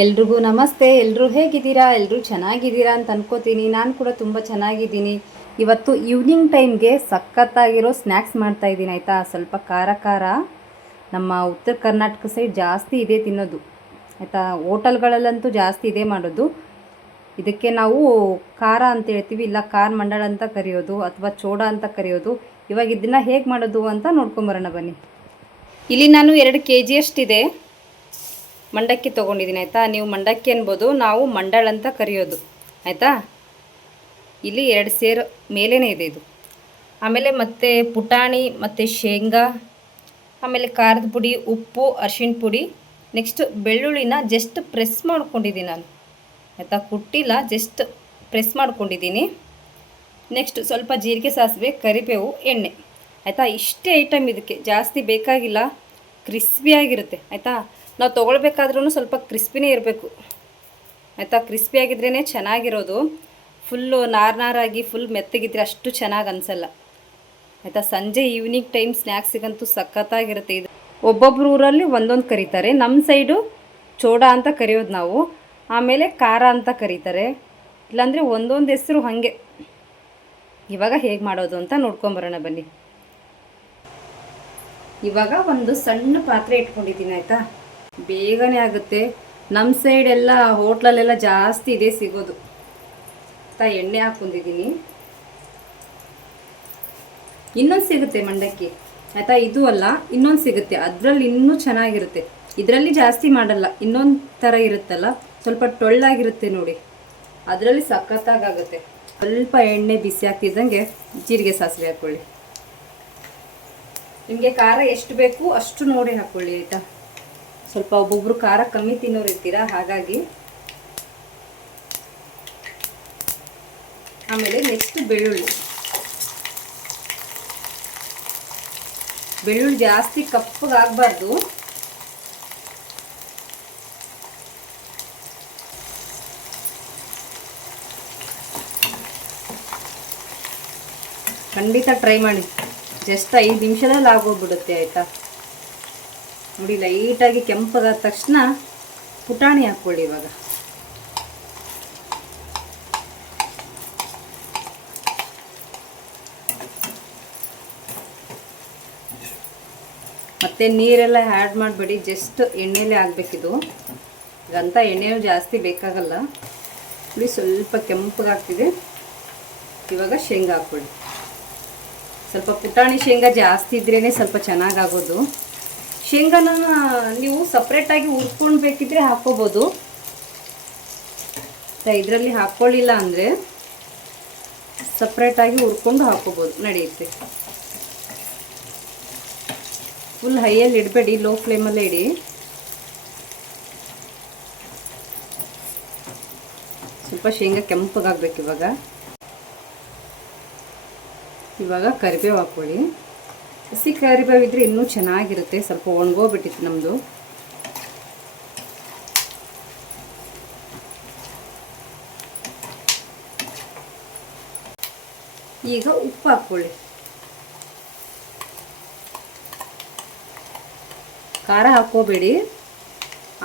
ಎಲ್ರಿಗೂ ನಮಸ್ತೆ. ಎಲ್ಲರೂ ಹೇಗಿದ್ದೀರಾ? ಎಲ್ಲರೂ ಚೆನ್ನಾಗಿದ್ದೀರಾ ಅಂತ ಅನ್ಕೋತೀನಿ. ನಾನು ಕೂಡ ತುಂಬ ಚೆನ್ನಾಗಿದ್ದೀನಿ. ಇವತ್ತು ಈವ್ನಿಂಗ್ ಟೈಮ್ಗೆ ಸಖತ್ತಾಗಿರೋ ಸ್ನ್ಯಾಕ್ಸ್ ಮಾಡ್ತಾಯಿದ್ದೀನಿ ಆಯಿತಾ. ಸ್ವಲ್ಪ ಖಾರ ಖಾರ, ನಮ್ಮ ಉತ್ತರ ಕರ್ನಾಟಕ ಸೈಡ್ ಜಾಸ್ತಿ ಇದೆ ತಿನ್ನೋದು ಆಯಿತಾ. ಹೋಟೆಲ್ಗಳಲ್ಲಂತೂ ಜಾಸ್ತಿ ಇದೆ ಮಾಡೋದು. ಇದಕ್ಕೆ ನಾವು ಖಾರ ಅಂತ ಹೇಳ್ತೀವಿ, ಇಲ್ಲ ಖಾರ ಮಂಡಳ ಅಂತ ಕರೆಯೋದು, ಅಥವಾ ಚೋಡ ಅಂತ ಕರೆಯೋದು. ಇವಾಗ ಇದನ್ನು ಹೇಗೆ ಮಾಡೋದು ಅಂತ ನೋಡ್ಕೊಂಬರೋಣ ಬನ್ನಿ. ಇಲ್ಲಿ ನಾನು 2 kg ಅಷ್ಟಿದೆ ಮಂಡಕ್ಕಿ ತೊಗೊಂಡಿದ್ದೀನಿ ಆಯಿತಾ. ನೀವು ಮಂಡಕ್ಕಿ ಅನ್ಬೋದು, ನಾವು ಮಂಡಳ ಅಂತ ಕರೆಯೋದು ಆಯಿತಾ. ಇಲ್ಲಿ 2 ಸೇರು ಮೇಲೇ ಇದೆ ಇದು. ಆಮೇಲೆ ಮತ್ತು ಪುಟಾಣಿ ಮತ್ತು ಶೇಂಗಾ, ಆಮೇಲೆ ಖಾರದ ಪುಡಿ, ಉಪ್ಪು, ಅರಿಶಿಣ ಪುಡಿ, ನೆಕ್ಸ್ಟ್ ಬೆಳ್ಳುಳ್ಳಿನ ಜಸ್ಟ್ ಪ್ರೆಸ್ ಮಾಡ್ಕೊಂಡಿದ್ದೀನಿ ನಾನು ಆಯಿತಾ. ಕುಟ್ಟಿಲ್ಲ, ಜಸ್ಟ್ ಪ್ರೆಸ್ ಮಾಡ್ಕೊಂಡಿದ್ದೀನಿ. ನೆಕ್ಸ್ಟ್ ಸ್ವಲ್ಪ ಜೀರಿಗೆ, ಸಾಸಿವೆ, ಕರಿಬೇವು, ಎಣ್ಣೆ ಆಯಿತಾ. ಇಷ್ಟೇ ಐಟಮ್, ಇದಕ್ಕೆ ಜಾಸ್ತಿ ಬೇಕಾಗಿಲ್ಲ. ಕ್ರಿಸ್ಪಿಯಾಗಿರುತ್ತೆ ಆಯಿತಾ. ನಾವು ತೊಗೊಳ್ಬೇಕಾದ್ರೂ ಸ್ವಲ್ಪ ಕ್ರಿಸ್ಪಿನೇ ಇರಬೇಕು ಆಯಿತಾ. ಕ್ರಿಸ್ಪಿಯಾಗಿದ್ರೇ ಚೆನ್ನಾಗಿರೋದು. ಫುಲ್ಲು ನಾರಾಗಿ ಫುಲ್ ಮೆತ್ತಗಿದ್ರೆ ಅಷ್ಟು ಚೆನ್ನಾಗಿ ಅನಿಸಲ್ಲ ಆಯಿತಾ. ಸಂಜೆ ಈವ್ನಿಂಗ್ ಟೈಮ್ ಸ್ನ್ಯಾಕ್ಸಿಗಂತೂ ಸಖತ್ತಾಗಿರುತ್ತೆ ಇದು. ಒಬ್ಬೊಬ್ಬರು ಊರಲ್ಲಿ ಒಂದೊಂದು ಕರೀತಾರೆ. ನಮ್ಮ ಸೈಡು ಚೋಡ ಅಂತ ಕರೆಯೋದು ನಾವು, ಆಮೇಲೆ ಖಾರ ಅಂತ ಕರೀತಾರೆ, ಇಲ್ಲಾಂದರೆ ಒಂದೊಂದು ಹೆಸರು ಹಾಗೆ. ಇವಾಗ ಹೇಗೆ ಮಾಡೋದು ಅಂತ ನೋಡ್ಕೊಂಬರೋಣ ಬನ್ನಿ. ಇವಾಗ ಒಂದು ಸಣ್ಣ ಪಾತ್ರೆ ಇಟ್ಕೊಂಡಿದ್ದೀನಿ ಆಯಿತಾ. ಬೇಗನೆ ಆಗುತ್ತೆ. ನಮ್ಮ ಸೈಡೆಲ್ಲ ಹೋಟ್ಲಲ್ಲೆಲ್ಲ ಜಾಸ್ತಿ ಇದೆ ಸಿಗೋದು ಆಯಿತಾ. ಎಣ್ಣೆ ಹಾಕ್ಕೊಂಡಿದ್ದೀನಿ. ಇನ್ನೊಂದು ಸಿಗುತ್ತೆ ಮಂಡಕ್ಕಿ ಆಯಿತಾ. ಇದು ಅಲ್ಲ, ಇನ್ನೊಂದು ಸಿಗುತ್ತೆ, ಅದರಲ್ಲಿ ಇನ್ನೂ ಚೆನ್ನಾಗಿರುತ್ತೆ. ಇದರಲ್ಲಿ ಜಾಸ್ತಿ ಮಾಡಲ್ಲ, ಇನ್ನೊಂದು ಥರ ಇರುತ್ತಲ್ಲ, ಸ್ವಲ್ಪ ಟೊಳ್ಳಾಗಿರುತ್ತೆ ನೋಡಿ, ಅದರಲ್ಲಿ ಸಖತ್ತಾಗುತ್ತೆ. ಸ್ವಲ್ಪ ಎಣ್ಣೆ ಬಿಸಿ ಆಗ್ತಿದ್ದಂಗೆ ಜೀರಿಗೆ, ಸಾಸಿವೆ ಹಾಕ್ಕೊಳ್ಳಿ. ನಿಮಗೆ ಖಾರ ಎಷ್ಟು ಬೇಕು ಅಷ್ಟು ನೋಡಿ ಹಾಕ್ಕೊಳ್ಳಿ ಆಯಿತಾ. ಸ್ವಲ್ಪ ಒಬ್ಬೊಬ್ಬರು ಖಾರ ಕಮ್ಮಿ ತಿನ್ನೋರು ಇರ್ತೀರಾ, ಹಾಗಾಗಿ. ಆಮೇಲೆ ನೆಕ್ಸ್ಟ್ ಬೆಳ್ಳುಳ್ಳಿ ಜಾಸ್ತಿ ಕಪ್ಪಗಾಗಬಾರ್ದು. ಖಂಡಿತ ಟ್ರೈ ಮಾಡಿ. ಜಸ್ಟ್ 5 ನಿಮಿಷದಲ್ಲಿ ಆಗೋಗ್ಬಿಡುತ್ತೆ ಆಯಿತಾ. ನೋಡಿ, ಲೈಟಾಗಿ ಕೆಂಪಗಾದ ತಕ್ಷಣ ಪುಟಾಣಿ ಹಾಕ್ಕೊಳ್ಳಿ. ಇವಾಗ ಮತ್ತು ನೀರೆಲ್ಲ ಆ್ಯಡ್ ಮಾಡಬೇಡಿ, ಜಸ್ಟ್ ಎಣ್ಣೆಲೇ ಆಗಬೇಕಿದು. ಇದಂತ ಎಣ್ಣೆನೂ ಜಾಸ್ತಿ ಬೇಕಾಗಲ್ಲ. ನೋಡಿ, ಸ್ವಲ್ಪ ಕೆಂಪಗಾಗ್ತಿದೆ. ಇವಾಗ ಶೇಂಗಾ ಹಾಕ್ಕೊಳ್ಳಿ. ಸ್ವಲ್ಪ ಪುಟಾಣಿ ಶೇಂಗಾ ಜಾಸ್ತಿ ಇದ್ರೇ ಸ್ವಲ್ಪ ಚೆನ್ನಾಗಾಗೋದು. ಶೇಂಗಾನ ನೀವು ಸಪ್ರೇಟಾಗಿ ಹುರ್ಕೊಂಡು ಬೇಕಿದ್ರೆ ಹಾಕ್ಕೋಬೋದು. ಇದರಲ್ಲಿ ಹಾಕ್ಕೊಳ್ಳಿಲ್ಲ ಅಂದರೆ ಸಪ್ರೇಟಾಗಿ ಹುರ್ಕೊಂಡು ಹಾಕ್ಕೋಬೋದು, ನಡೆಯುತ್ತೆ. ಫುಲ್ ಹೈಯಲ್ಲಿ ಇಡಬೇಡಿ, ಲೋ ಫ್ಲೇಮಲ್ಲೇ ಇಡಿ. ಸ್ವಲ್ಪ ಶೇಂಗಾ ಕೆಂಪಗಾಗಬೇಕು. ಇವಾಗ ಕರಿಬೇವು ಹಾಕ್ಕೊಳ್ಳಿ. ಹಸಿ ಕರಿಬೇವು ಇದ್ದರೆ ಇನ್ನೂ ಚೆನ್ನಾಗಿರುತ್ತೆ. ಸ್ವಲ್ಪ ಒಣಗೋಗ್ಬಿಟ್ಟಿತ್ತು ನಮ್ಮದು. ಈಗ ಉಪ್ಪು ಹಾಕ್ಕೊಳ್ಳಿ. ಖಾರ ಹಾಕ್ಕೋಬೇಡಿ,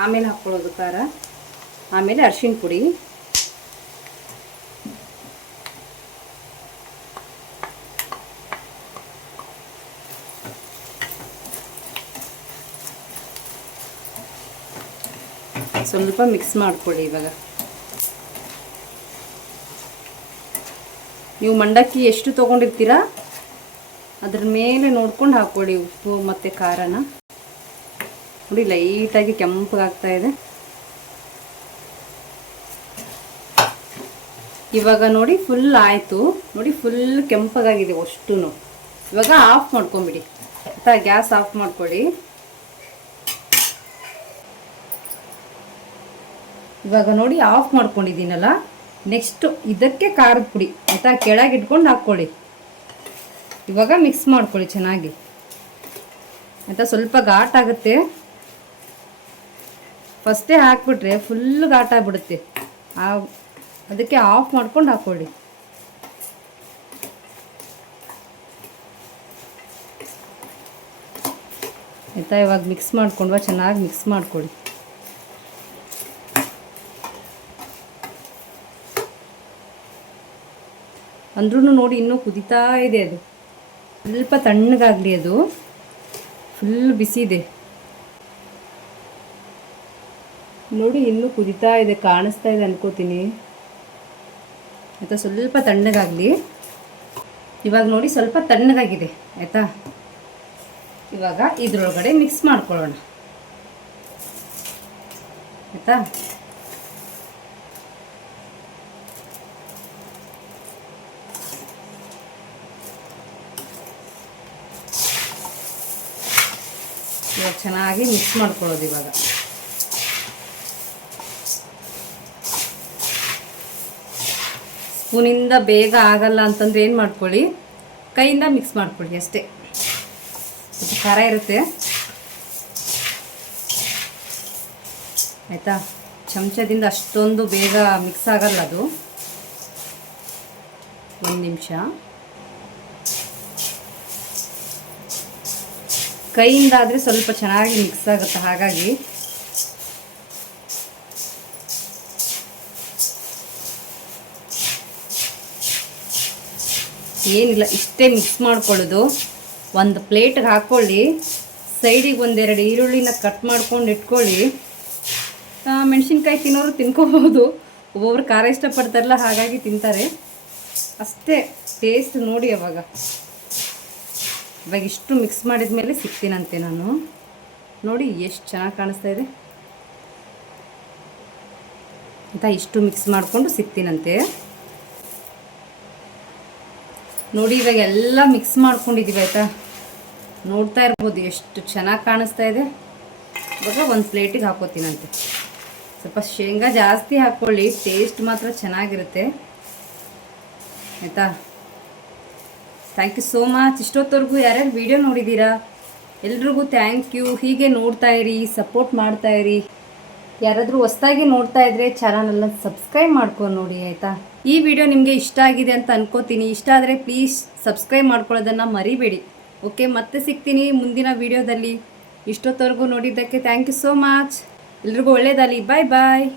ಆಮೇಲೆ ಹಾಕ್ಕೊಳ್ಳೋದು ಖಾರ. ಆಮೇಲೆ ಅರಿಶಿಣ ಪುಡಿ, ಸ್ವಲ್ಪ ಮಿಕ್ಸ್ ಮಾಡ್ಕೊಳ್ಳಿ. ಇವಾಗ ನೀವು ಮಂಡಕ್ಕಿ ಎಷ್ಟು ತೊಗೊಂಡಿರ್ತೀರಾ ಅದ್ರ ಮೇಲೆ ನೋಡ್ಕೊಂಡು ಹಾಕ್ಕೊಳ್ಳಿ ಉಪ್ಪು ಮತ್ತು ಖಾರನ. ನೋಡಿ, ಲೈಟಾಗಿ ಕೆಂಪಗಾಗ್ತಾ ಇದೆ. ಇವಾಗ ನೋಡಿ ಫುಲ್ ಆಯಿತು. ನೋಡಿ, ಫುಲ್ ಕೆಂಪಗಾಗಿದೆ ಅಷ್ಟೂ. ಇವಾಗ ಆಫ್ ಮಾಡ್ಕೊಂಬಿಡಿ ಆಯಿತಾ. ಗ್ಯಾಸ್ ಆಫ್ ಮಾಡ್ಕೊಳ್ಳಿ. ಇವಾಗ ನೋಡಿ ಆಫ್ ಮಾಡ್ಕೊಂಡಿದ್ದೀನಲ್ಲ, ನೆಕ್ಸ್ಟು ಇದಕ್ಕೆ ಖಾರದ ಪುಡಿ ಆಯಿತಾ ಕೆಳಗೆ ಇಟ್ಕೊಂಡು ಹಾಕ್ಕೊಳ್ಳಿ. ಇವಾಗ ಮಿಕ್ಸ್ ಮಾಡ್ಕೊಳ್ಳಿ ಚೆನ್ನಾಗಿ ಆಯಿತಾ. ಸ್ವಲ್ಪ ಘಾಟಾಗುತ್ತೆ, ಫಸ್ಟೇ ಹಾಕ್ಬಿಟ್ರೆ ಫುಲ್ ಘಾಟಾಗ್ಬಿಡುತ್ತೆ. ಅದಕ್ಕೆ ಆಫ್ ಮಾಡ್ಕೊಂಡು ಹಾಕ್ಕೊಳ್ಳಿ. ಆಯಿತಾ. ಇವಾಗ ಮಿಕ್ಸ್ ಮಾಡ್ಕೊಂಡ್ವಾ, ಚೆನ್ನಾಗಿ ಮಿಕ್ಸ್ ಮಾಡ್ಕೊಳ್ಳಿ. ಅಂದ್ರೂ ನೋಡಿ ಇನ್ನೂ ಕುದೀತಾ ಇದೆ ಅದು. ಸ್ವಲ್ಪ ತಣ್ಣಗಾಗಲಿ, ಅದು ಫುಲ್ ಬಿಸಿ ಇದೆ ನೋಡಿ, ಇನ್ನೂ ಕುದೀತಾ ಇದೆ, ಕಾಣಿಸ್ತಾ ಇದೆ ಅನ್ಕೋತೀನಿ ಆಯಿತಾ. ಸ್ವಲ್ಪ ತಣ್ಣಗಾಗಲಿ. ಇವಾಗ ನೋಡಿ ಸ್ವಲ್ಪ ತಣ್ಣಗಾಗಿದೆ ಆಯಿತಾ. ಇವಾಗ ಇದ್ರೊಳಗಡೆ ಮಿಕ್ಸ್ ಮಾಡ್ಕೊಳ್ಳೋಣ ಆಯಿತಾ. ಇವಾಗ ಚೆನ್ನಾಗಿ ಮಿಕ್ಸ್ ಮಾಡ್ಕೊಳ್ಳೋದು. ಇವಾಗ ಸ್ಪೂನಿಂದ ಬೇಗ ಆಗಲ್ಲ ಅಂತಂದರೆ ಏನು ಮಾಡ್ಕೊಳ್ಳಿ, ಕೈಯಿಂದ ಮಿಕ್ಸ್ ಮಾಡ್ಕೊಳ್ಳಿ ಅಷ್ಟೇ. ಸ್ವಲ್ಪ ಖಾರ ಇರುತ್ತೆ ಆಯಿತಾ. ಚಮಚದಿಂದ ಅಷ್ಟೊಂದು ಬೇಗ ಮಿಕ್ಸ್ ಆಗಲ್ಲ ಅದು. ಒಂದು ನಿಮಿಷ ಕೈಯಿಂದ ಆದರೆ ಸ್ವಲ್ಪ ಚೆನ್ನಾಗಿ ಮಿಕ್ಸ್ ಆಗುತ್ತೆ. ಹಾಗಾಗಿ ಏನಿಲ್ಲ, ಇಷ್ಟೇ ಮಿಕ್ಸ್ ಮಾಡ್ಕೊಳ್ಳೋದು. ಒಂದು ಪ್ಲೇಟ್ಗೆ ಹಾಕ್ಕೊಳ್ಳಿ, ಸೈಡಿಗೆ ಒಂದೆರಡು ಈರುಳ್ಳಿನ ಕಟ್ ಮಾಡ್ಕೊಂಡು ಇಟ್ಕೊಳ್ಳಿ. ಮೆಣಸಿನ್ಕಾಯಿ ತಿನ್ನೋರು ತಿನ್ಕೋಬೋದು, ಒಬ್ಬೊಬ್ರು ಖಾರ ಇಷ್ಟಪಡ್ತಾರಲ್ಲ ಹಾಗಾಗಿ ತಿಂತಾರೆ ಅಷ್ಟೇ. ಟೇಸ್ಟ್ ನೋಡಿ. ಇವಾಗ ಇಷ್ಟು ಮಿಕ್ಸ್ ಮಾಡಿದ ಮೇಲೆ ಸಿಗ್ತೀನಂತೆ ನಾನು. ನೋಡಿ ಎಷ್ಟು ಚೆನ್ನಾಗಿ ಕಾಣಿಸ್ತಾ ಇದೆ ಅಂತ. ಇಷ್ಟು ಮಿಕ್ಸ್ ಮಾಡಿಕೊಂಡು ಸಿಗ್ತೀನಂತೆ ನೋಡಿ. ಇವಾಗ ಎಲ್ಲ ಮಿಕ್ಸ್ ಮಾಡ್ಕೊಂಡಿದ್ದೀವಿ ಆಯಿತಾ. ನೋಡ್ತಾ ಇರ್ಬೋದು ಎಷ್ಟು ಚೆನ್ನಾಗಿ ಕಾಣಿಸ್ತಾ ಇದೆ. ಇವಾಗ ಒಂದು ಪ್ಲೇಟಿಗೆ ಹಾಕೋತೀನಂತೆ. ಸ್ವಲ್ಪ ಶೇಂಗಾ ಜಾಸ್ತಿ ಹಾಕ್ಕೊಳ್ಳಿ, ಟೇಸ್ಟ್ ಮಾತ್ರ ಚೆನ್ನಾಗಿರುತ್ತೆ ಆಯಿತಾ. Thank you so much. ಇಷ್ಟೊತ್ತವರೆಗೂ ಯಾರ್ಯಾರು ವಿಡಿಯೋ ನೋಡಿದ್ದೀರಾ ಎಲ್ರಿಗೂ ಥ್ಯಾಂಕ್ ಯು. ಹೀಗೆ ನೋಡ್ತಾ ಇರಿ, ಸಪೋರ್ಟ್ ಮಾಡ್ತಾ ಇರಿ. ಯಾರಾದರೂ ಹೊಸ್ದಾಗಿ ನೋಡ್ತಾ ಇದ್ದರೆ ಚಾನಲನ್ನು ಸಬ್ಸ್ಕ್ರೈಬ್ ಮಾಡ್ಕೊಂಡು ನೋಡಿ ಆಯಿತಾ. ಈ ವಿಡಿಯೋ ನಿಮಗೆ ಇಷ್ಟ ಆಗಿದೆ ಅಂತ ಅನ್ಕೋತೀನಿ. ಇಷ್ಟ ಆದರೆ ಪ್ಲೀಸ್ ಸಬ್ಸ್ಕ್ರೈಬ್ ಮಾಡ್ಕೊಳ್ಳೋದನ್ನು ಮರಿಬೇಡಿ. ಓಕೆ, ಮತ್ತೆ ಸಿಗ್ತೀನಿ ಮುಂದಿನ ವಿಡಿಯೋದಲ್ಲಿ. ಇಷ್ಟೊತ್ತವರೆಗೂ ನೋಡಿದ್ದಕ್ಕೆ ಥ್ಯಾಂಕ್ ಯು ಸೋ ಮಚ್. ಎಲ್ರಿಗೂ ಒಳ್ಳೆಯದಾಗಲಿ. ಬಾಯ್ ಬಾಯ್.